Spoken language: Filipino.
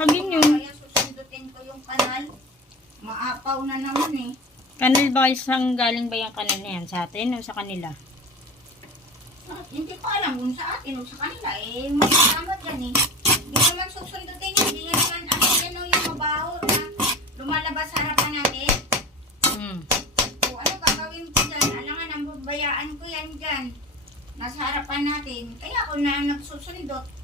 Kagin yun. Kaya susundutin ko yung kanal. Maapaw na naman eh. Kanal ba kayo saan galing ba yung kanal na yan? Sa atin o sa kanila? Hindi ko alam kung sa atin o sa kanila eh. Magkasama dyan eh. Hindi naman susundutin yun. Hindi naman yan o yung mabaho na lumalabas sa harapan natin. O ano gagawin ko dyan? Alangan ang babayaan ko yan dyan. Nasa harapan natin. Kaya ako na nagsusundot.